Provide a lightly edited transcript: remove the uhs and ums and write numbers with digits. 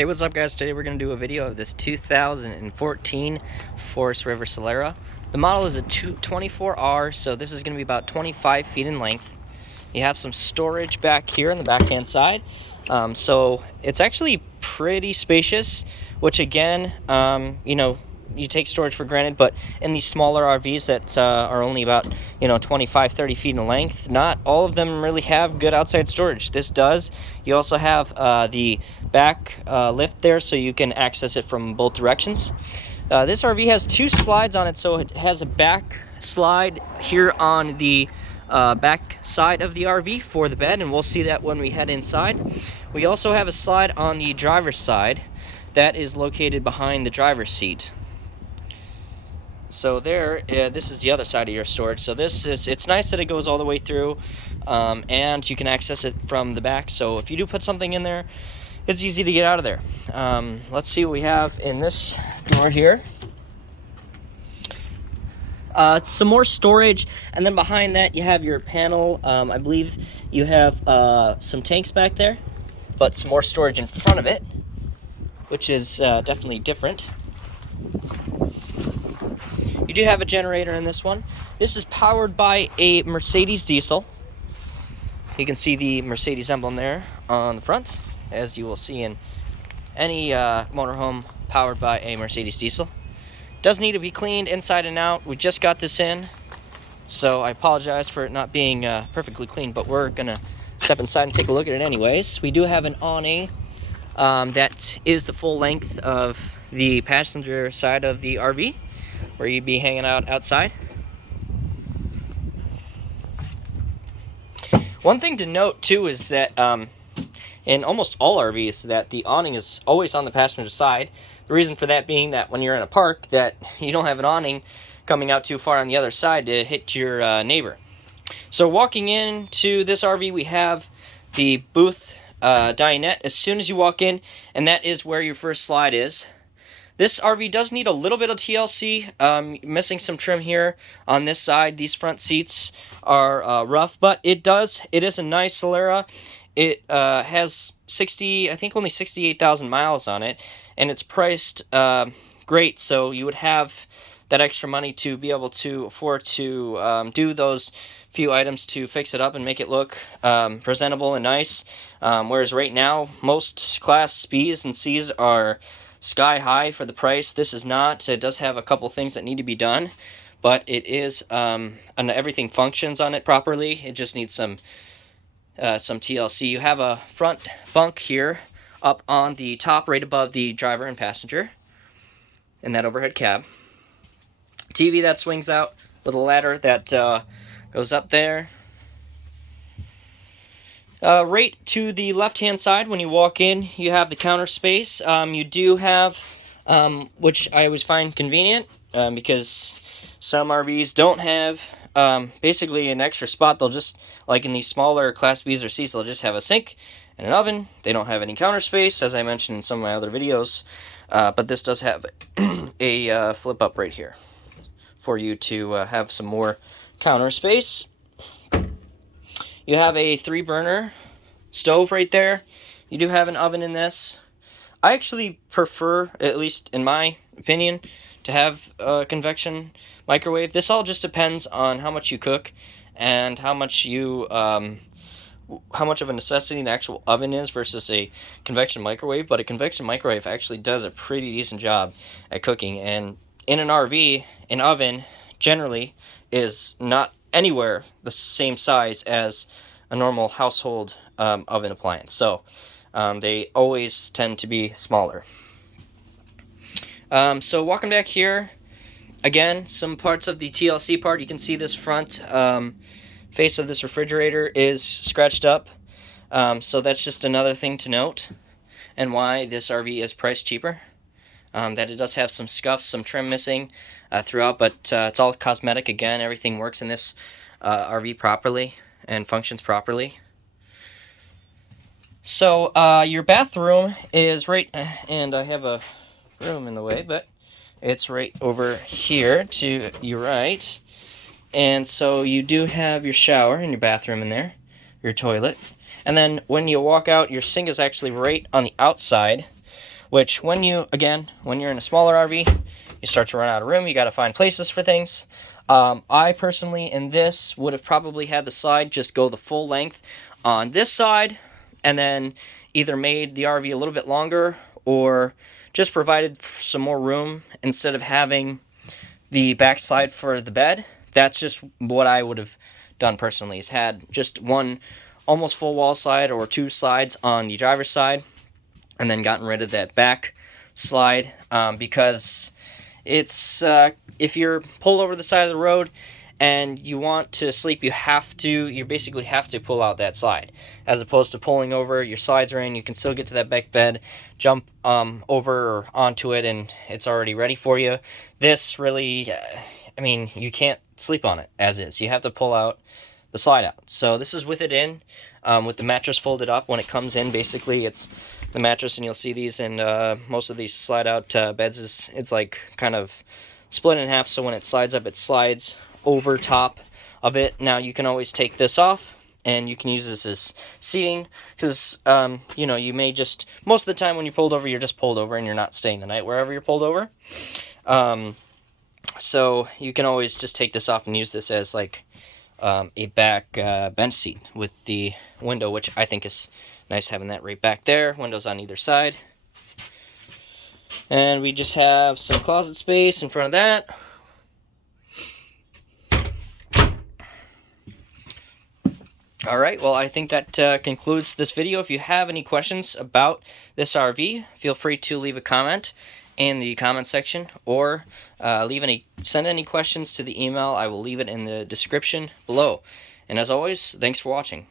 Hey, what's up guys? Today we're going to do a video of this 2014 Forest River Solera. The model is a 24R, so this is going to be about 25 feet in length. You have some storage back here on the back hand side. So it's actually pretty spacious, which again, you take storage for granted, but in these smaller RVs that are only about 25-30 feet in length, not all of them really have good outside storage. This does. You also have the back lift there, so you can access it from both directions. This RV has two slides on it, so it has a back slide here on the back side of the RV for the bed, and we'll see that when we head inside. We also have a slide on the driver's side that is located behind the driver's seat. So there, this is the other side of your storage. So it's nice that it goes all the way through, and you can access it from the back. So if you do put something in there, it's easy to get out of there. Let's see what we have in this drawer here. Some more storage, and then behind that you have your panel. I believe you have some tanks back there, but some more storage in front of it, which is definitely different. You do have a generator in this one. This is powered by a Mercedes diesel. You can see the Mercedes emblem there on the front, as you will see in any motorhome powered by a Mercedes diesel. Does need to be cleaned inside and out. We just got this in, so I apologize for it not being perfectly clean, but we're gonna step inside and take a look at it anyways. We do have an awning that is the full length of the passenger side of the RV, where you'd be hanging out outside. One thing to note too is that in almost all RVs that the awning is always on the passenger side. The reason for that being that when you're in a park, that you don't have an awning coming out too far on the other side to hit your neighbor. So walking into this RV, we have the booth dinette as soon as you walk in, and that is where your first slide is. This RV does need a little bit of TLC, missing some trim here on this side. These front seats are rough, but it is a nice Solera. It has only 68,000 miles on it, and it's priced great, so you would have that extra money to be able to afford to do those few items to fix it up and make it look presentable and nice. Whereas right now, most Class B's and C's are sky high for the price. This is not. It does have a couple things that need to be done, but it is and everything functions on it properly. It just needs some TLC. You have a front bunk here up on the top right above the driver and passenger in that overhead cab. TV that swings out with a ladder that goes up there. Right to the left-hand side, when you walk in, you have the counter space. You do have, which I always find convenient, because some RVs don't have basically an extra spot. They'll just, like in these smaller Class B's or C's, they'll just have a sink and an oven. They don't have any counter space, as I mentioned in some of my other videos. But this does have a flip-up right here for you to have some more counter space. You have a 3-burner stove right there. You do have an oven in this. I actually prefer, at least in my opinion, to have a convection microwave. This all just depends on how much you cook and how much of a necessity an actual oven is versus a convection microwave. But a convection microwave actually does a pretty decent job at cooking. And in an RV, an oven generally is not anywhere the same size as a normal household oven appliance. So they always tend to be smaller. So walking back here, again, some parts of the TLC part. You can see this front face of this refrigerator is scratched up. So that's just another thing to note, and why this RV is priced cheaper. That it does have some scuffs, some trim missing throughout, but it's all cosmetic. Again, everything works in this RV properly and functions properly. So your bathroom is right, and I have a room in the way, but it's right over here to your right. And so you do have your shower and your bathroom in there, your toilet. And then when you walk out, your sink is actually right on the outside which when you're in a smaller RV, you start to run out of room. You got to find places for things. I personally, in this, would have probably had the slide just go the full length on this side, and then either made the RV a little bit longer, or just provided some more room instead of having the back slide for the bed. That's just what I would have done personally, is had just one almost full wall slide or two slides on the driver's side, and then gotten rid of that back slide, because it's if you're pulled over the side of the road and you want to sleep, you basically have to pull out that slide, as opposed to pulling over. Your slides are in, you can still get to that back bed, jump over or onto it, and it's already ready for you. This really, I mean, you can't sleep on it as is. You have to pull out the slide out. So this is with it in, with the mattress folded up. When it comes in, basically it's the mattress, and you'll see these in most of these slide out beds, it's like kind of split in half, so when it slides up, it slides over top of it. Now you can always take this off, and you can use this as seating, because you know, you may just, most of the time when you're pulled over, you're just pulled over and you're not staying the night wherever you're pulled over. So you can always just take this off and use this as like a back bench seat with the window, which I think is nice, having that right back there. Windows on either side. And we just have some closet space in front of that. Alright, well, I think that concludes this video. If you have any questions about this RV, feel free to leave a comment in the comment section, or send any questions to the email. I will leave it in the description below. And as always, thanks for watching.